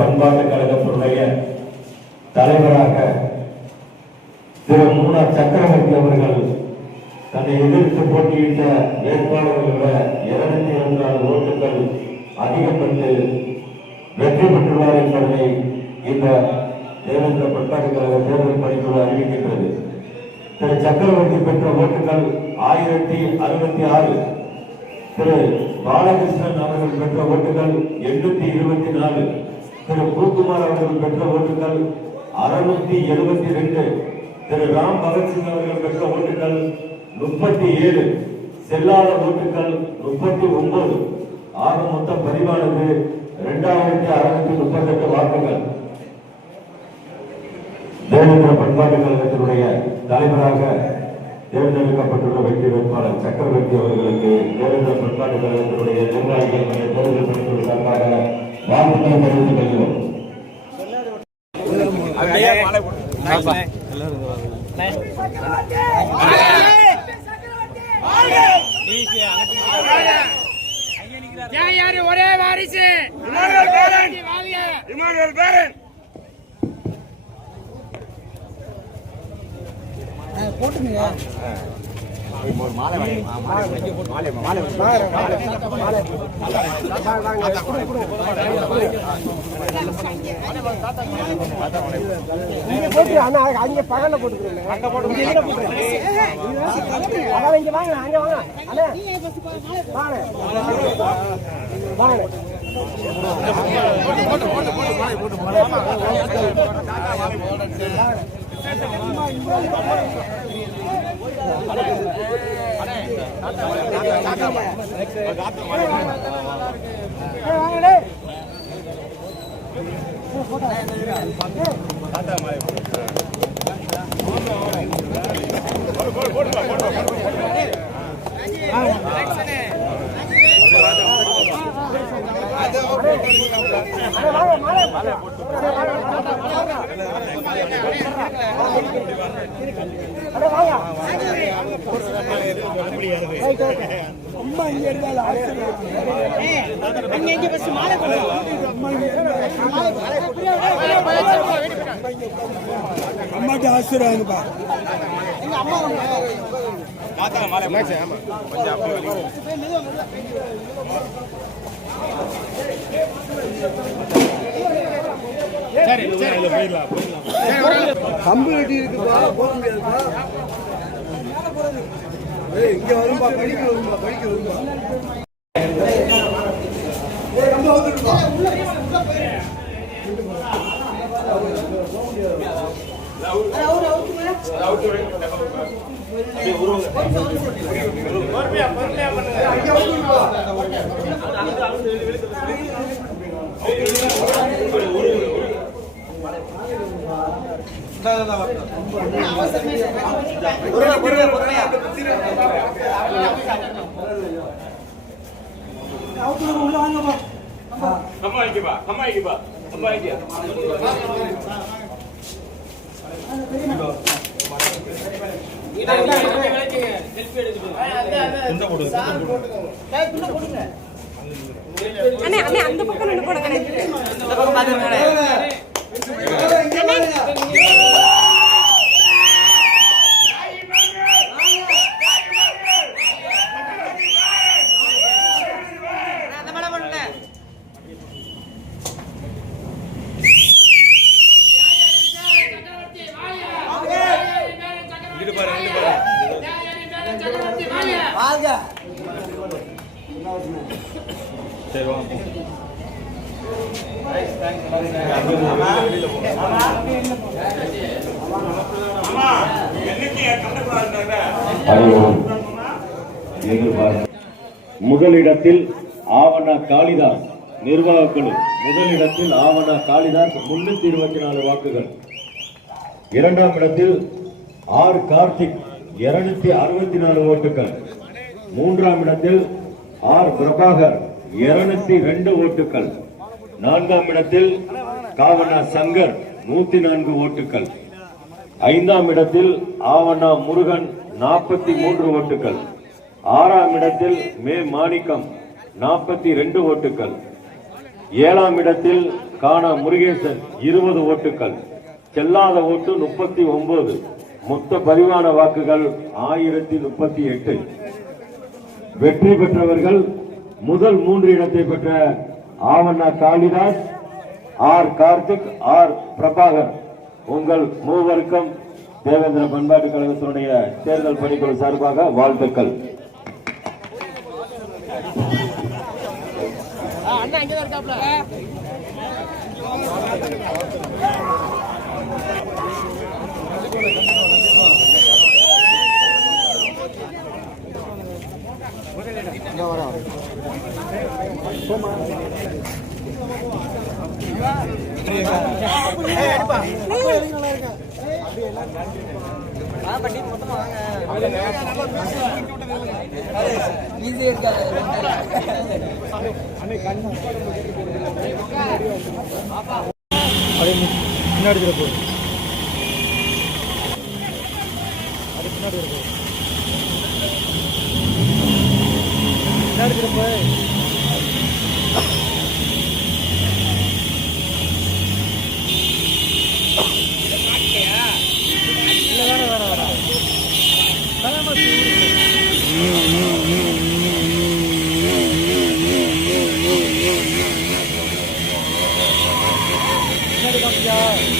பண்பாட்டு கழகத்தினுடைய தலைவராக திரு மூனா சக்கரவர்த்தி அவர்கள் தன்னை எதிர்த்து போட்டியிட்ட வேட்பாளர்களை விட இருநூத்தி இரண்டு நாள் ஓட்டுகள் அதிகப்பட்டு வெற்றி பெற்றுள்ளார் என்பதை இந்த தேவேந்திர பண்பாட்டு கழக தேர்தல் பணிக்குழு அறிவிக்கின்றது. திரு சக்கரவர்த்தி பெற்ற ஓட்டுகள் ஆயிரத்தி அறுபத்தி ஆறு. திரு பாலகிருஷ்ணன் அவர்கள் பெற்ற ஓட்டுகள் எண்ணூத்தி இருபத்தி நாலு. திரு குருகுமார் அவர்கள் பெற்ற ஓட்டுகள் அறுநூத்தி எழுபத்தி ரெண்டு. திரு ராம் பகத்சிங் அவர்கள் பெற்ற ஓட்டுகள் முப்பத்தி ஏழு. செல்லாத ஓட்டுகள் முப்பத்தி ஒன்பது. ஆக மொத்தம் பதிவானது இரண்டாயிரத்தி அறுநூத்தி முப்பத்தி எட்டு வாக்குகள். தேவேந்திர பண்பாட்டு கழகத்தினுடைய தலைவராக தேர்ந்தெடுக்கப்பட்டுள்ள வெற்றி வேட்பாளர் சக்கரவர்த்தி அவர்களுக்கு தேவேந்திர பண்பாட்டு கழகத்தினுடைய நிர்வாகிகள் தேர்தல் பணிக்குழு சார்பாக வாழ்த்துக்களை தெரிவித்துக் யாரு ஒரே வாரிசு இமானுவேல் பேரன் போட்டு அண்ணா அங்க பகல்ல போட்டுக்கிறேன் போட்டு இங்க வாங்க அங்க வாங்க. அண்ணா வாங்க. வாங்க. அண்ணா, வாங்க மாலை அம்மா இங்க இருந்தாலும் அங்க இங்க பஸ் மாலை கொண்டு அம்மாட்ட ஆசீர்வாதம்ப்பா கம்பு கட்டி இருக்குப்பா போக முடியாதுப்பா ஏய், இங்க வரும்பா படிக்க வரும்பா படிக்க வரும்பா. ஏய், கம்பு வந்துருப்பா வந்துருப்பா உள்ள வாங்கப்பா அம்மா இங்கப்பா அம்மா இங்கப்பா அம்மா இங்க அண்ணே அண்ணே அந்த பக்கம் நின்று போடுங்க அம்மா என்னைக்கு கண்டக்கூடாதுன்னாங்க அறிவோம் முதலிடத்தில் ஆவண காளிதாஸ் நிர்வாகக் குழு. முதலிடத்தில் ஆவண காளிதாஸ் முன்னூத்தி இருபத்தி நாலு வாக்குகள். இரண்டாம் இடத்தில் ஆர் கார்த்திக் இருநூத்தி அறுபத்தி நாலு ஓட்டுகள். மூன்றாம் இடத்தில் ஆர். பிரபாகர் இருநூத்தி ரெண்டு ஓட்டுகள். நான்காம் இடத்தில் காவனா சங்கர் நூத்தி நான்கு ஓட்டுகள். ஐந்தாம் இடத்தில் ஆவண்ணா முருகன் நாற்பத்தி மூன்று ஓட்டுகள். ஆறாம் இடத்தில் மே மாணிக்கம் நாற்பத்தி ரெண்டு ஓட்டுகள். ஏழாம் இடத்தில் காணா முருகேசன் இருபது ஓட்டுகள். செல்லாத ஓட்டு முப்பத்தி ஒன்பது. மொத்த பதிவான வாக்குகள் ஆயிரத்தி முப்பத்தி எட்டு. வெற்றி பெற்றவர்கள் முதல் மூன்று இடத்தை பெற்ற ஆவண்ணா காளிதாஸ் ஆர் கார்த்திக் ஆர் பிரபாகர். உங்கள் மூவருக்கும் தேவேந்திர பண்பாட்டு கழகத்தினுடைய தேர்தல் பணிக்குழு சார்பாக வாழ்த்துக்கள். அண்ணா பின்னாடி திருப்பு அது பின்னாடி திருப்பு பின்னாடி mo.